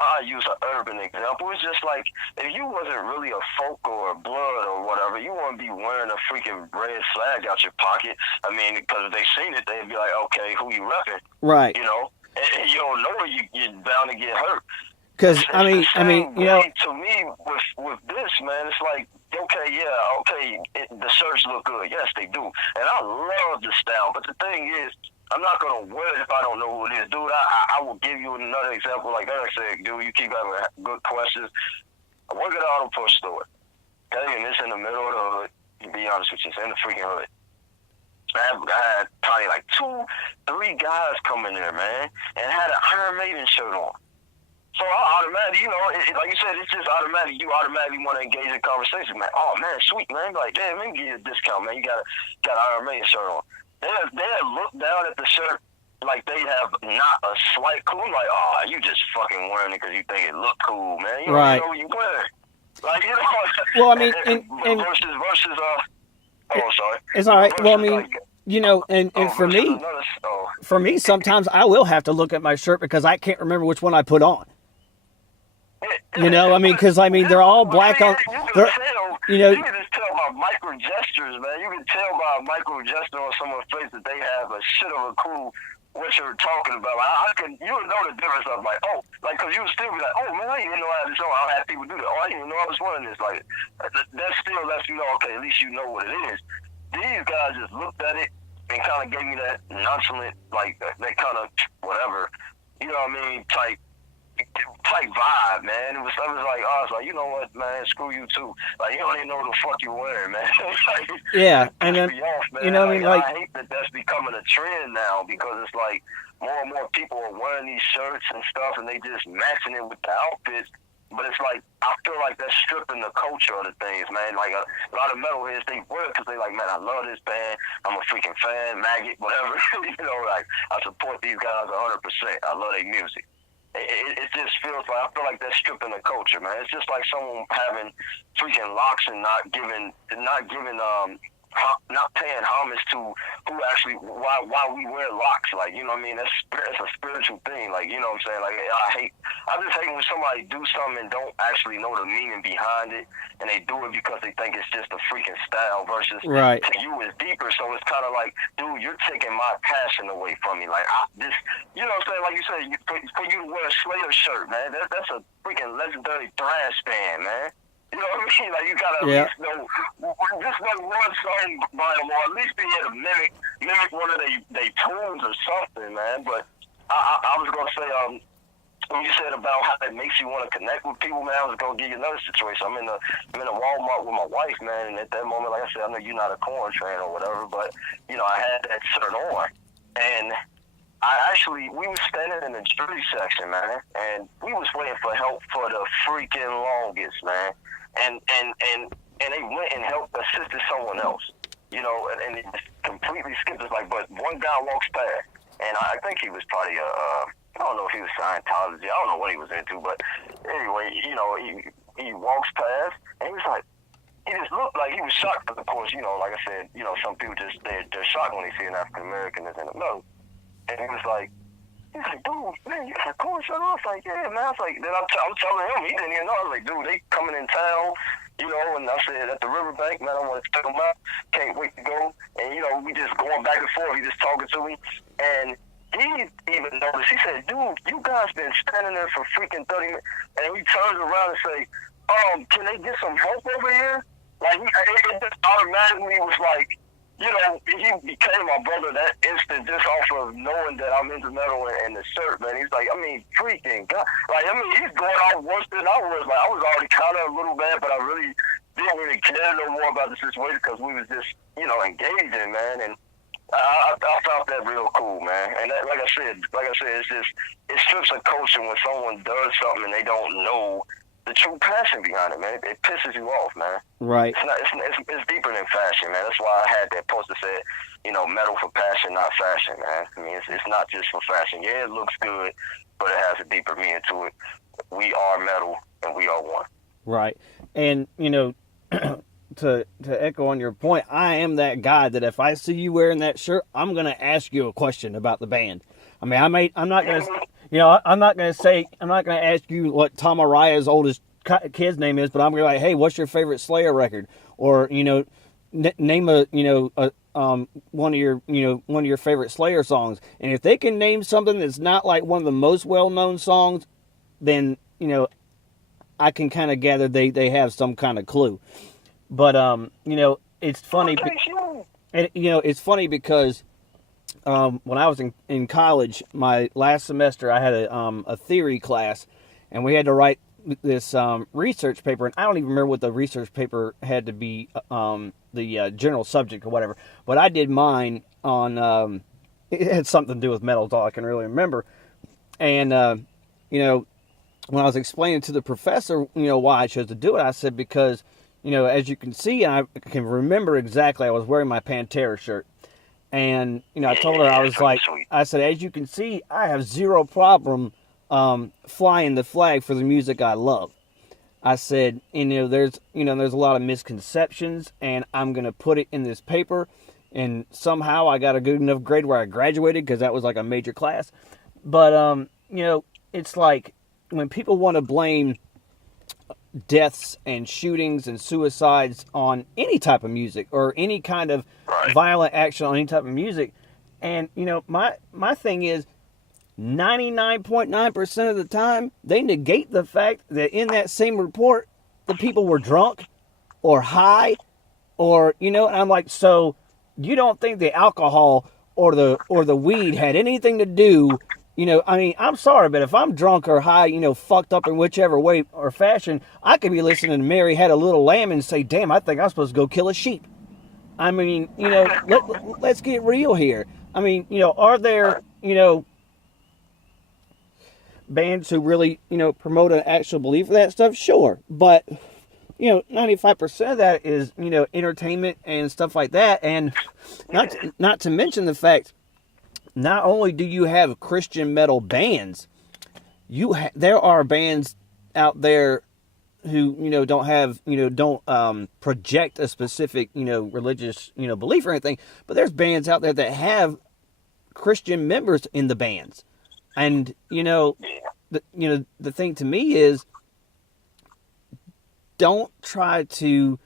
I use an urban example. It's just like if you wasn't really a folk or a blood or whatever, you wouldn't be wearing a freaking red flag out your pocket. I mean, because if they seen it, they'd be like, okay, who you repping? Right. You know, and you don't know it, you're bound to get hurt. Because I mean, to me, with this, man, it's like, okay, yeah, okay, the shirts look good. Yes, they do. And I love the style. But the thing is, I'm not going to wear it if I don't know who it is. Dude, I will give you another example. Like Eric said, dude, you keep having good questions. I work at an auto parts store. Okay, and it's in the middle of the hood. To be honest with you, it's in the freaking hood. I had probably like 2-3 guys come in there, man, and had an Iron Maiden shirt on. So I automatically, like you said, it's just automatic. You automatically want to engage in conversation, man. Oh man, sweet, man. Like, damn, let me give you a discount, man. You got an Iron Maiden shirt on. They look down at the shirt like they have not a slight clue. Like, oh, you just fucking wearing it because you think it look cool, man. You don't know what you wearing. Like, Well, I mean, and versus. Oh, sorry. It's all right. Well, I mean, and for me, sometimes I will have to look at my shirt because I can't remember which one I put on. I mean, because they're all black on. You can just tell by micro gestures, man. You can tell by a micro gesture on someone's face that they have a shit of a clue what you're talking about. You would know the difference of because you would still be like, oh man, I didn't even know I had this on. I had people do that. Oh, I didn't even know I was wearing this. Like that still lets you know, okay, at least you know what it is. These guys just looked at it and kind of gave me that nonchalant, like that kind of whatever, you know what I mean, type vibe, man. I was like, you know what, man, screw you too. Like, you don't even know what the fuck you're wearing, man. Like, yeah, and then, off, I hate that that's becoming a trend now because it's like more and more people are wearing these shirts and stuff and they just matching it with the outfits. But it's like, I feel like that's stripping the culture of the things, man. Like, a lot of metalheads, they wear it because they like, man, I love this band. I'm a freaking fan, maggot, whatever. Like, I support these guys 100%. I love their music. It just feels like, I feel like that's stripping the culture, man. It's just like someone having freaking locks and not paying homage to who actually why we wear locks. Like, you know what I mean? That's a spiritual thing. Like, you know what I'm saying? Like, I just hate when somebody do something and don't actually know the meaning behind it, and they do it because they think it's just a freaking style versus to you is deeper. So it's kind of like, dude, you're taking my passion away from me. Like, you know what I'm saying? Like you said, for you to wear a Slayer shirt, man, that's a freaking legendary thrash band, man. You know what I mean? Like, you gotta at least know one song by them, or at least be able to mimic one of they tunes or something, man. But I was gonna say, when you said about how it makes you want to connect with people, man, I was gonna give you another situation. I'm in a Walmart with my wife, man, and at that moment, like I said, I know you're not a corn fan or whatever, but I had that shirt on, and we was standing in the jewelry section, man, and we was waiting for help for the freaking longest, man. And they went and assisted someone else, and it just completely skipped us. Like, but one guy walks past, and I think he was probably I don't know if he was Scientology, I don't know what he was into, but anyway, he walks past, and he was like, he just looked like he was shocked, because of course, like I said, some people they're shocked when they see an African American that's in the middle, and he was like, dude, man, you got a corn shirt on? I was like, yeah, man. I was like, then I'm telling him, he didn't even know. I was like, dude, they coming in town, and I said, at the riverbank, man, I want to check them out. Can't wait to go. And, we just going back and forth. He just talking to me. And he even noticed. He said, dude, you guys been standing there for freaking 30 minutes. And he turns around and say, can they get some help over here? Like, it just automatically was like, he became my brother that instant just off of knowing that I'm into metal and the shirt, man. He's like, I mean, freaking God. Like, I mean, he's going out worse than I was. Like, I was already kind of a little bad, but I really didn't really care no more about the situation because we was just, engaging, man. And I found that real cool, man. And that, like I said, it's just, it strips a culture when someone does something and they don't know the true passion behind it, man. It pisses you off, man. Right. It's deeper than fashion, man. That's why I had that poster said, metal for passion, not fashion, man. I mean, it's not just for fashion. Yeah, it looks good, but it has a deeper meaning to it. We are metal, and we are one. Right. And, to echo on your point, I am that guy that if I see you wearing that shirt, I'm going to ask you a question about the band. I mean, I'm not going to, You know, I'm not going to ask you what Tom Araya's oldest kid's name is, but I'm going to be like, hey, what's your favorite Slayer record? Or, you know, name one of your favorite Slayer songs. And if they can name something that's not like one of the most well-known songs, then, you know, I can kind of gather they have some kind of clue. But, you know, it's funny. And, you know, it's funny because when I was in college, my last semester, I had a theory class, and we had to write this research paper. And I don't even remember what the research paper had to be, the general subject or whatever. But I did mine on, it had something to do with metal, all I can really remember. And, you know, when I was explaining to the professor, you know, why I chose to do it, I said, because, you know, as you can see, and I can remember exactly, I was wearing my Pantera shirt. And, you know, I told her, I was like, I said, as you can see, I have zero problem flying the flag for the music I love. I said, you know, there's a lot of misconceptions, and I'm going to put it in this paper. And somehow I got a good enough grade where I graduated, because that was like a major class. But, you know, it's like when people want to blame deaths and shootings and suicides on any type of music or any kind of violent action on any type of music. And, you know, my thing is 99.9% of the time, they negate the fact that in that same report, the people were drunk or high or, you know, and I'm like, so you don't think the alcohol or the weed had anything to do. You know, I mean, I'm sorry, but if I'm drunk or high, you know, fucked up in whichever way or fashion, I could be listening to Mary Had a Little Lamb and say, damn, I think I'm supposed to go kill a sheep. I mean, you know, let's get real here. I mean, you know, are there, you know, bands who really, you know, promote an actual belief of that stuff? Sure. But, you know, 95% of that is, you know, entertainment and stuff like that. And not to mention the fact, not only do you have Christian metal bands, there are bands out there who, you know, don't project a specific, you know, religious, you know, belief or anything. But there's bands out there that have Christian members in the bands, and you know, the thing to me is, don't try to